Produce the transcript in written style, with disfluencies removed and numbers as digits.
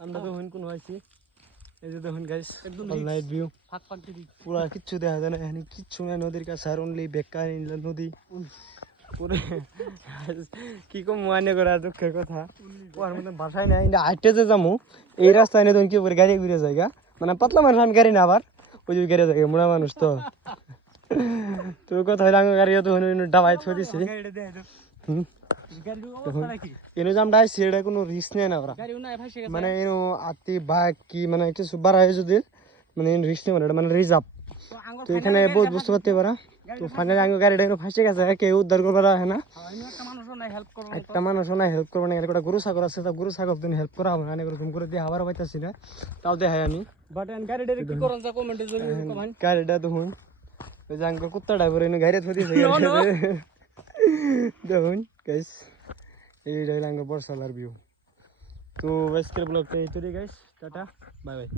আমরা দেখুন কোন হয়েছি এই যে দেখুন গাইস একদম নাইট ভিউ ফাঁক ফাঁক দিদি পুরা কিচ্ছু দেখা যায় না এখানে কিচ্ছু নাই নদীর কাছে আর অনলি বেকার নদী পুরো কি কম মনে করা দুঃখের কথা ওর মধ্যে বাসায় নাই হাইটে যে যাবো এই রাস্তায় নিয়ে তখন কি করে গাড়ি ঘুরে যায় মানে পাতলা মানুষ আমি গাড়ি না আবার ওই যে গাড়ি যায় মোড়া মানুষ তো তোর কথা হইলে আমি গাড়ি তো ডাবাই থই দিছি এনে জাম ডাইছি এটা কোনো রিস্ক নেই না ওরা মানে এনো আতি বাইক কি মানে কিছু বাড়ায় যদি মানে রিস্ক নেই মানে রিজার্ভ তো এখানে বহুত বস্তু করতে পারা তো ফাইনালি আঙ্গ গাড়িটা ফাঁসে গেছে কেউ উদ্ধার করবার হয় না একটা মানুষও নাই হেল্প করবো না একটা গরু ছাগল আছে তা গরু ছাগল তুমি হেল্প করা হবে না এরকম করে দিয়ে আবার পাইতেছি না তাও দেখাই আমি গাড়িটা দেখুন ওই যে আঙ্গ কুত্তা ড্রাইভার এনে গাড়ি থই দিয়েছে দেখুন গাইস এইটা হইল আঙ্গ বর্ষালার ভিউ তো আজকের ব্লগটা এই তৈরি গাইস টাটা বাই বাই